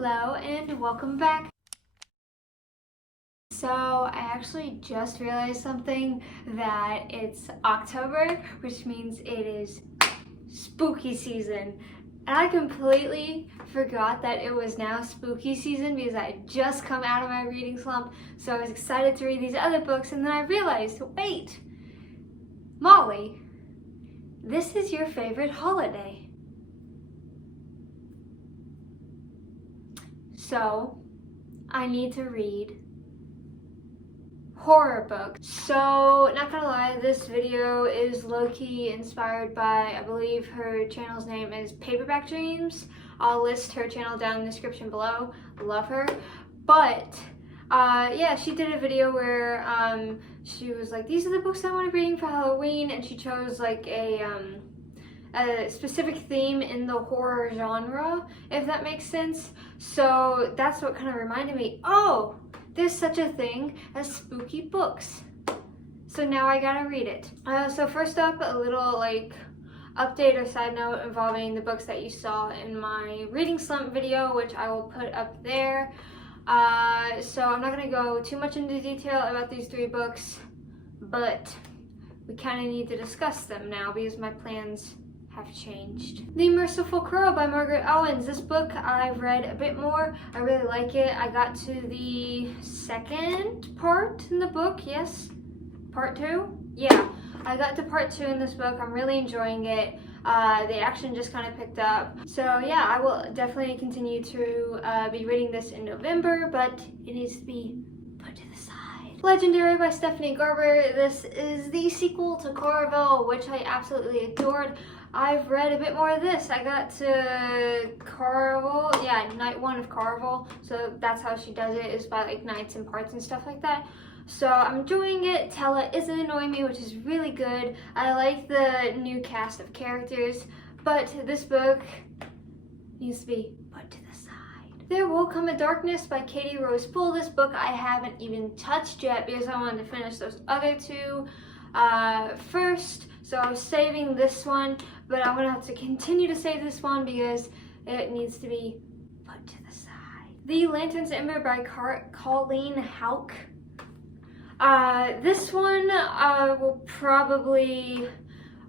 Hello and welcome back. So I actually just realized something, that it's October, which means it is spooky season. And I completely forgot that it was now spooky season because I had just come out of my reading slump. So I was excited to read these other books, and then I realized, wait, Molly, this is your favorite holiday. So I need to read horror books. So not gonna lie, this video is low-key inspired by, I believe her channel's name is Paperback Dreams. I'll list her channel down in the description below. Love her. But yeah, she did a video where she was like, these are the books I want to be reading for Halloween, and she chose like a specific theme in the horror genre, if that makes sense. So that's what kind of reminded me, oh, there's such a thing as spooky books. So now I gotta read it. So first up, a little like update or side note involving the books that you saw in my reading slump video, which I will put up there. So I'm not gonna go too much into detail about these three books, but we kind of need to discuss them now because my plans have changed. The Merciful Crow by Margaret Owens. This book I've read a bit more. I really like it. I got to the second part in the book. Yes, part 2. Yeah, I got to part 2 in this book. I'm really enjoying it. The action just kind of picked up. So yeah, I will definitely continue to be reading this in November, but it needs to be put to the side. Legendary by Stephanie Garber. This is the sequel to Caraval, which I absolutely adored. I've read a bit more of this. I got to Caraval, yeah, night 1 of Caraval. So that's how she does it, is by like nights and parts and stuff like that. So I'm enjoying it. Tella isn't annoying me, which is really good. I like the new cast of characters, but this book needs to be put to the side. There Will Come a Darkness by Katie Rose Bull. This book I haven't even touched yet because I wanted to finish those other two first. So I was saving this one, but I'm gonna have to continue to save this one because it needs to be put to the side. The Lantern's Ember by Colleen Houck. This one will probably,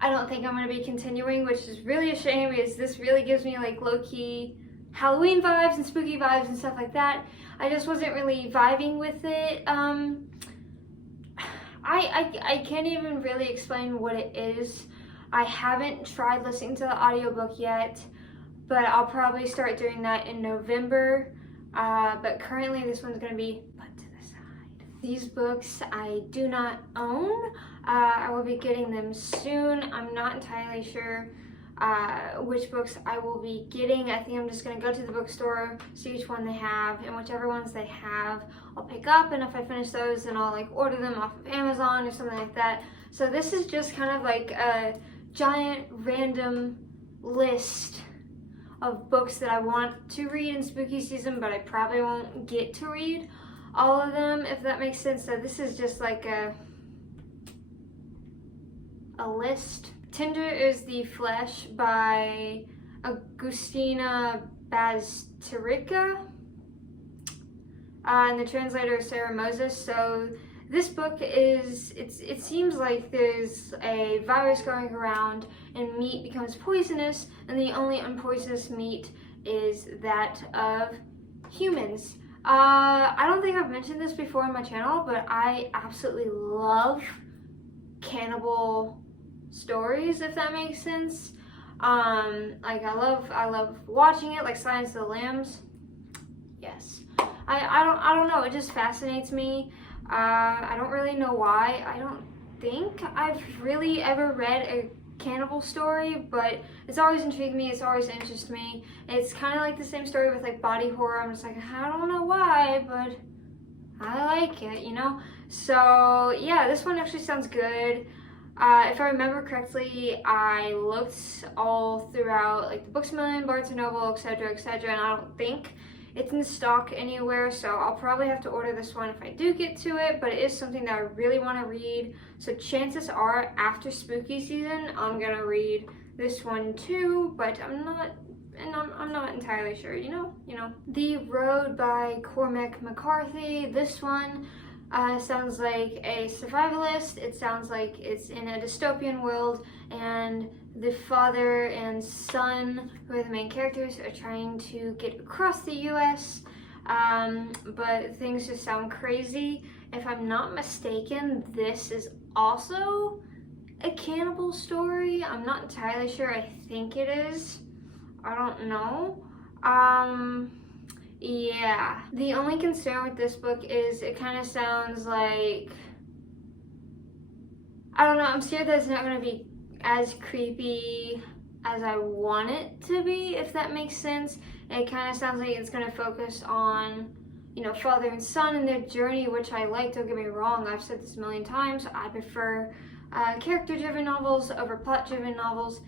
I don't think I'm going to be continuing, which is really a shame because this really gives me like low-key Halloween vibes and spooky vibes and stuff like that. I just wasn't really vibing with it. I can't even really explain what it is. I haven't tried listening to the audiobook yet, but I'll probably start doing that in November. But currently this one's going to be put to the side. These books I do not own. I will be getting them soon. I'm not entirely sure which books I will be getting. I think I'm just going to go to the bookstore, see which one they have, and whichever ones they have I'll pick up, and if I finish those then I'll like order them off of Amazon or something like that. So this is just kind of like a giant random list of books that I want to read in spooky season, but I probably won't get to read all of them, if that makes sense. So this is just like a list. Tinder is the Flesh by Agustina Bazterrica, and the translator is Sarah Moses. So this book is, it seems like there's a virus going around and meat becomes poisonous, and the only unpoisonous meat is that of humans. I don't think I've mentioned this before on my channel, but I absolutely love cannibal stories, if that makes sense. Like I love watching it, like Silence of the Lambs. Yes. I don't know, it just fascinates me. I don't really know why. I don't think I've really ever read a cannibal story, but it's always intrigued me, it's always interested me. It's kind of like the same story with like body horror. I'm just like, I don't know why, but I like it, you know? So yeah, this one actually sounds good. If I remember correctly, I looked all throughout like the Books A Million, Barnes & Noble, etc., and I don't think it's in stock anywhere, so I'll probably have to order this one if I do get to it, but it is something that I really want to read. So chances are after spooky season, I'm gonna read this one too, but I'm not and I'm not entirely sure, you know. The Road by Cormac McCarthy. This one sounds like a survivalist. It sounds like it's in a dystopian world, and the father and son, who are the main characters, are trying to get across the US, but things just sound crazy. If I'm not mistaken, this is also a cannibal story. I'm not entirely sure. I think it is. I don't know. Yeah. The only concern with this book is it kind of sounds like, I don't know, I'm scared that it's not going to be as creepy as I want it to be, if that makes sense. It kind of sounds like it's going to focus on, you know, father and son and their journey, which I like, don't get me wrong. I've said this a million times. I prefer character-driven novels over plot-driven novels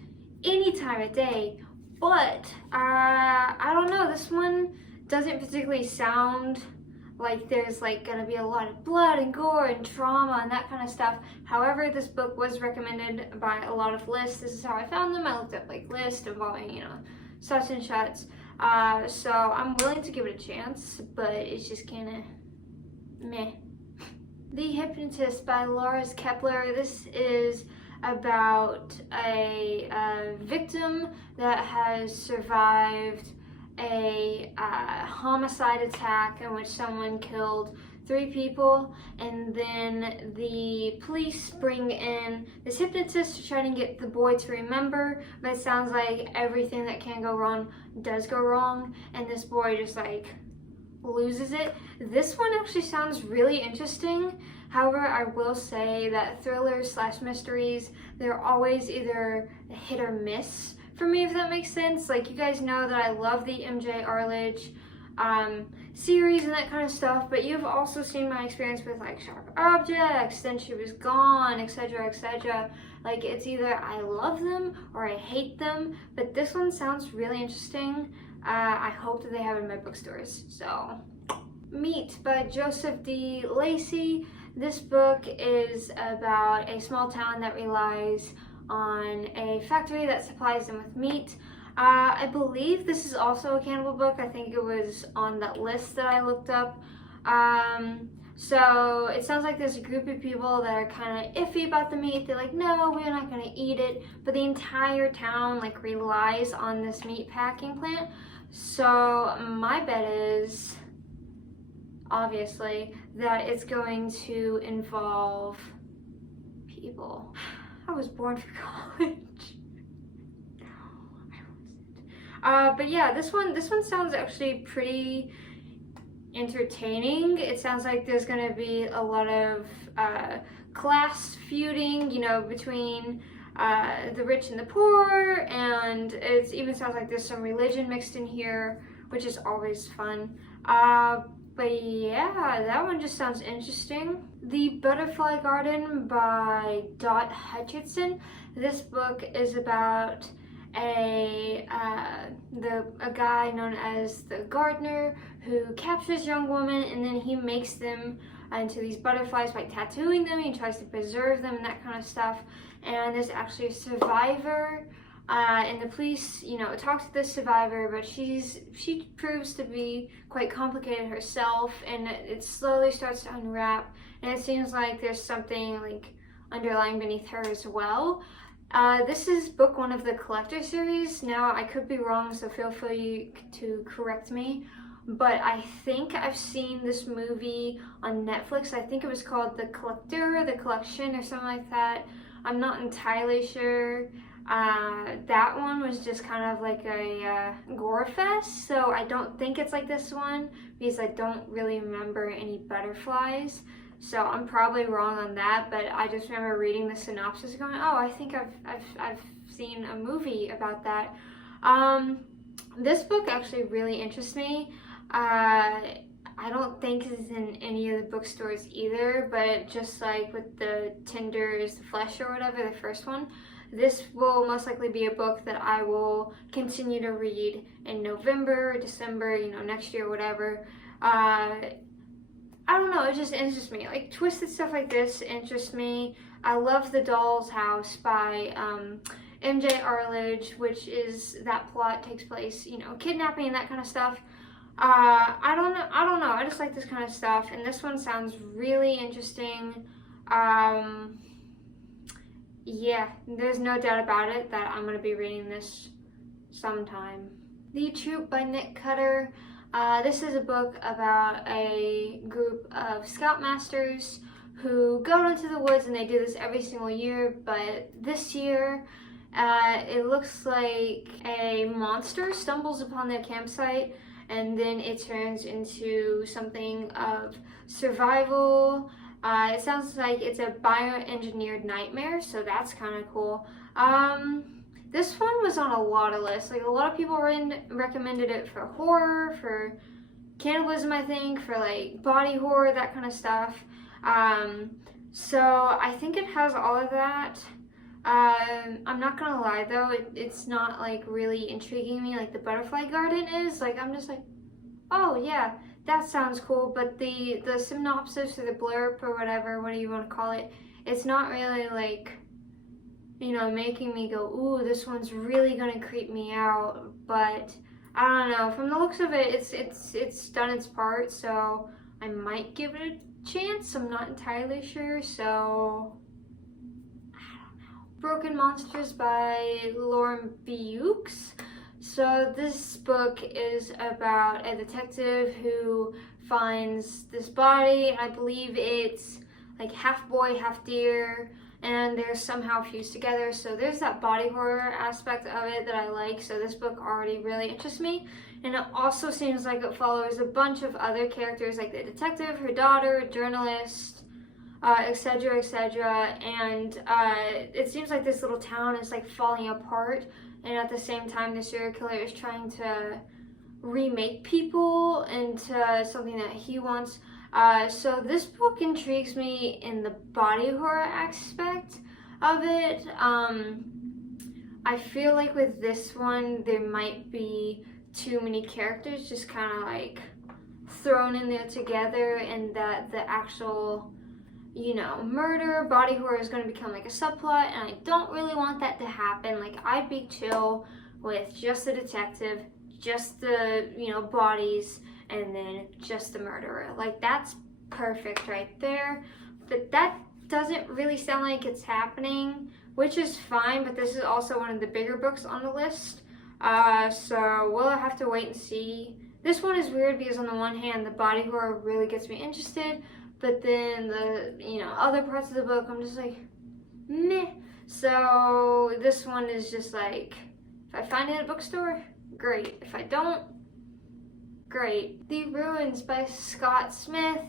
any time of day. But, I don't know, this one doesn't particularly sound like there's like gonna be a lot of blood and gore and trauma and that kind of stuff. However, this book was recommended by a lot of lists. This is how I found them. I looked up like lists involving, you know, such and such. So I'm willing to give it a chance, but it's just kind of meh. The Hypnotist by Lars Kepler. This is about a victim that has survived a homicide attack in which someone killed 3 people, and then the police bring in this hypnotist to try to get the boy to remember, but it sounds like everything that can go wrong does go wrong, and this boy just like loses it. This one actually sounds really interesting. However, I will say that thrillers / mysteries, they're always either a hit or miss for me, if that makes sense. Like, you guys know that I love the MJ Arledge series and that kind of stuff, but you've also seen my experience with like Sharp Objects, Then She Was Gone, etc., etc. Like, it's either I love them or I hate them, but this one sounds really interesting. I hope that they have it in my bookstores. So, Meat by Joseph D. Lacey. This book is about a small town that relies on a factory that supplies them with meat. I believe this is also a cannibal book. I think it was on that list that I looked up. So it sounds like there's a group of people that are kind of iffy about the meat. They're like, no, we're not going to eat it. But the entire town like relies on this meat packing plant. So my bet is, obviously, that it's going to involve people. I was born for college. No, I wasn't. But yeah, this one sounds actually pretty entertaining. It sounds like there's gonna be a lot of class feuding, you know, between the rich and the poor, and it even sounds like there's some religion mixed in here, which is always fun. But yeah, that one just sounds interesting. The Butterfly Garden by Dot Hutchinson. This book is about a guy known as the gardener who captures young women, and then he makes them into these butterflies by tattooing them. He tries to preserve them and that kind of stuff. And there's actually a survivor, and the police, you know, talk to this survivor, but she proves to be quite complicated herself, and it slowly starts to unwrap, and it seems like there's something like underlying beneath her as well. This is book 1 of the collector series. Now, I could be wrong, so feel free to correct me, but I think I've seen this movie on Netflix. I think it was called The Collector, The Collection, or something like that. I'm not entirely sure. That one was just kind of like a gore fest, so I don't think it's like this one because I don't really remember any butterflies. So I'm probably wrong on that, but I just remember reading the synopsis going, oh, I think I've seen a movie about that. This book actually really interests me. I don't think it's in any of the bookstores either, but just like with the Tinder is the Flesh or whatever, the first one, this will most likely be a book that I will continue to read in November, December, you know, next year, whatever. I don't know, it just interests me. Like, twisted stuff like this interests me. I love The Doll's House by MJ Arledge, which is that plot takes place, you know, kidnapping and that kind of stuff. I don't know. I just like this kind of stuff, and this one sounds really interesting. Yeah, there's no doubt about it that I'm gonna be reading this sometime. The Troop by Nick Cutter. This is a book about a group of scoutmasters who go into the woods, and they do this every single year, but this year it looks like a monster stumbles upon their campsite, and then it turns into something of survival. It sounds like it's a bioengineered nightmare, so that's kind of cool. This one was on a lot of lists. Like, a lot of people recommended it for horror, for cannibalism, I think, for like body horror, that kind of stuff. So I think it has all of that. I'm not gonna lie though, it's not like really intriguing me like the Butterfly Garden is. Like, I'm just like, oh yeah, that sounds cool, but the synopsis or the blurb or whatever, what do you want to call it, it's not really like, you know, making me go, ooh, this one's really gonna creep me out. But I don't know, from the looks of it, it's done its part, so I might give it a chance. I'm not entirely sure, so Broken Monsters by Lauren Bukes. So this book is about a detective who finds this body, and I believe it's like half boy, half deer, and they're somehow fused together. So there's that body horror aspect of it that I like. So this book already really interests me. And it also seems like it follows a bunch of other characters, like the detective, her daughter, a journalist, etc., etc. And it seems like this little town is like falling apart, and at the same time the serial killer is trying to remake people into something that he wants. So this book intrigues me in the body horror aspect of it. I feel like with this one there might be too many characters just kind of like thrown in there together, and that the actual, you know, murder, body horror is going to become like a subplot, and I don't really want that to happen. Like, I'd be chill with just the detective, just the, you know, bodies, and then just the murderer. Like, that's perfect right there. But that doesn't really sound like it's happening, which is fine, but this is also one of the bigger books on the list. So we'll have to wait and see. This one is weird because on the one hand, the body horror really gets me interested, but then the, you know, other parts of the book, I'm just like, meh. So this one is just like, if I find it at a bookstore, great. If I don't, great. The Ruins by Scott Smith.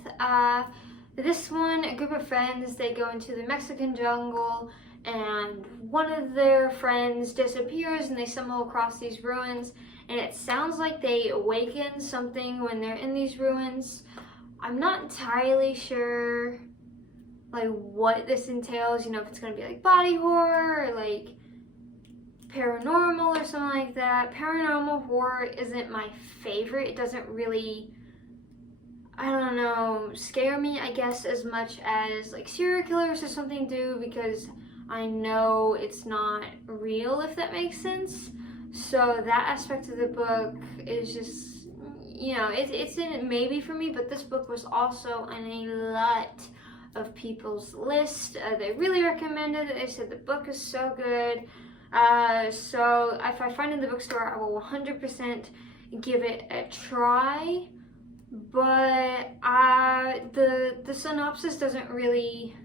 This one, a group of friends, they go into the Mexican jungle, and one of their friends disappears, and they stumble across these ruins, and it sounds like they awaken something when they're in these ruins. I'm not entirely sure like what this entails, you know, if it's gonna be like body horror or like paranormal or something like that. Paranormal horror isn't my favorite. It doesn't really, I don't know, scare me, I guess, as much as like serial killers or something do, because I know it's not real, if that makes sense. So that aspect of the book is just, you know, it's in it maybe for me, but this book was also on a lot of people's list. They really recommended it. They said the book is so good. So if I find it in the bookstore, I will 100% give it a try. But the synopsis doesn't really,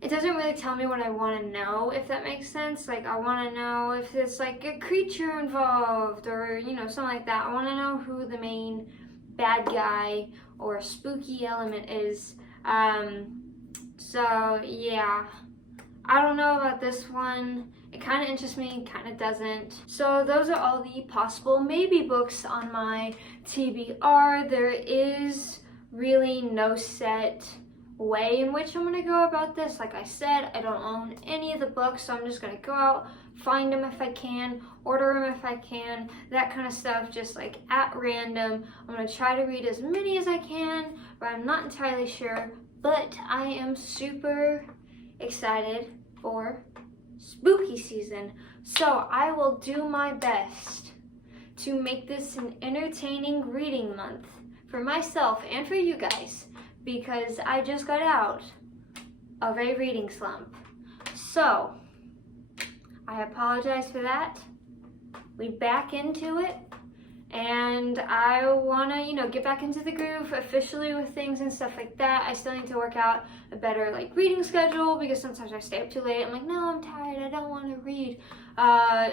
it doesn't really tell me what I want to know, if that makes sense. Like, I want to know if there's like a creature involved, or, you know, something like that. I want to know who the main bad guy or spooky element is. So yeah, I don't know about this one. It kind of interests me, kind of doesn't. So those are all the possible maybe books on my TBR. There is really no set way in which I'm gonna go about this. Like I said, I don't own any of the books, so I'm just gonna go out, find them if I can, order them if I can, that kind of stuff, just like at random. I'm gonna try to read as many as I can, but I'm not entirely sure. But I am super excited for spooky season. So I will do my best to make this an entertaining reading month for myself and for you guys, because I just got out of a reading slump. So I apologize for that. We back into it, and I want to, get back into the groove officially with things and stuff like that. I still need to work out a better reading schedule, because sometimes I stay up too late. I'm like, no, I'm tired, I don't want to read.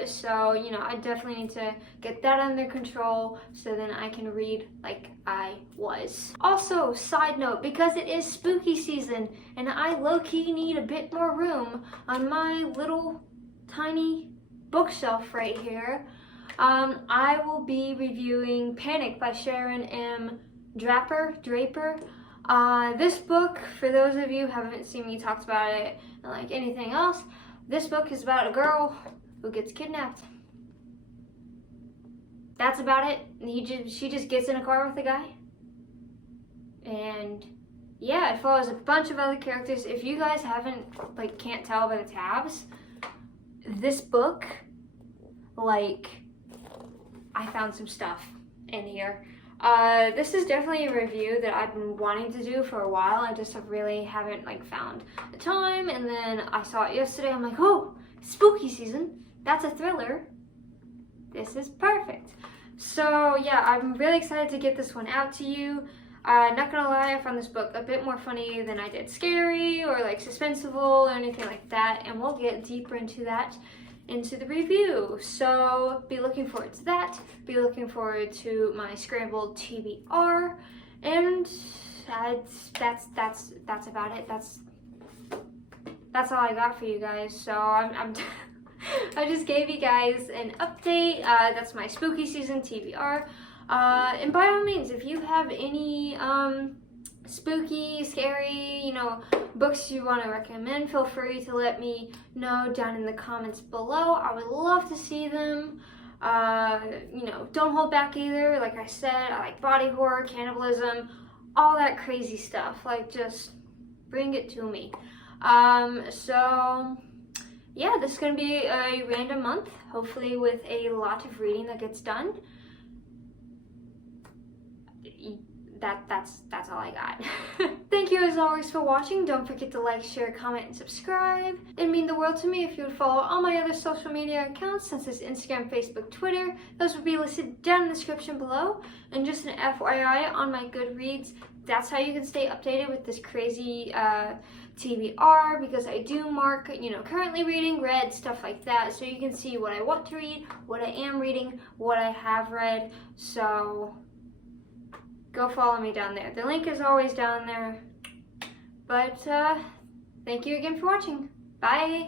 So I definitely need to get that under control so then I can read like I was. Also, side note, because it is spooky season and I low-key need a bit more room on my little tiny bookshelf right here, I will be reviewing Panic by Sharon M. Draper. This book, for those of you who haven't seen me talk about it and anything else, this book is about a girl who gets kidnapped. That's about it. She just gets in a car with a guy. And yeah, it follows a bunch of other characters. If you guys can't tell by the tabs, this book, I found some stuff in here. This is definitely a review that I've been wanting to do for a while. I just really haven't found the time, and then I saw it yesterday. I'm like, oh, spooky season. That's a thriller. This is perfect. So yeah, I'm really excited to get this one out to you. Not gonna lie, I found this book a bit more funny than I did scary or suspenseful or anything like that, and we'll get deeper into that into the review. So be looking forward to that. Be looking forward to my scrambled TBR, and that's about it. That's all I got for you guys. So I'm I just gave you guys an update. That's my spooky season TBR. And by all means, if you have any spooky, scary, books you want to recommend, feel free to let me know down in the comments below. I would love to see them. Don't hold back either. Like I said, I like body horror, cannibalism, all that crazy stuff. Just bring it to me. So yeah, this is going to be a random month, hopefully with a lot of reading that gets done. That's all I got. Thank you as always for watching. Don't forget to like, share, comment, and subscribe. It'd mean the world to me if you would follow all my other social media accounts, such as Instagram, Facebook, Twitter. Those would be listed down in the description below. And just an FYI on my Goodreads, that's how you can stay updated with this crazy TBR, because I do mark, currently reading, read, stuff like that, so you can see what I want to read, what I am reading, what I have read. So go follow me down there. The link is always down there. But thank you again for watching. Bye.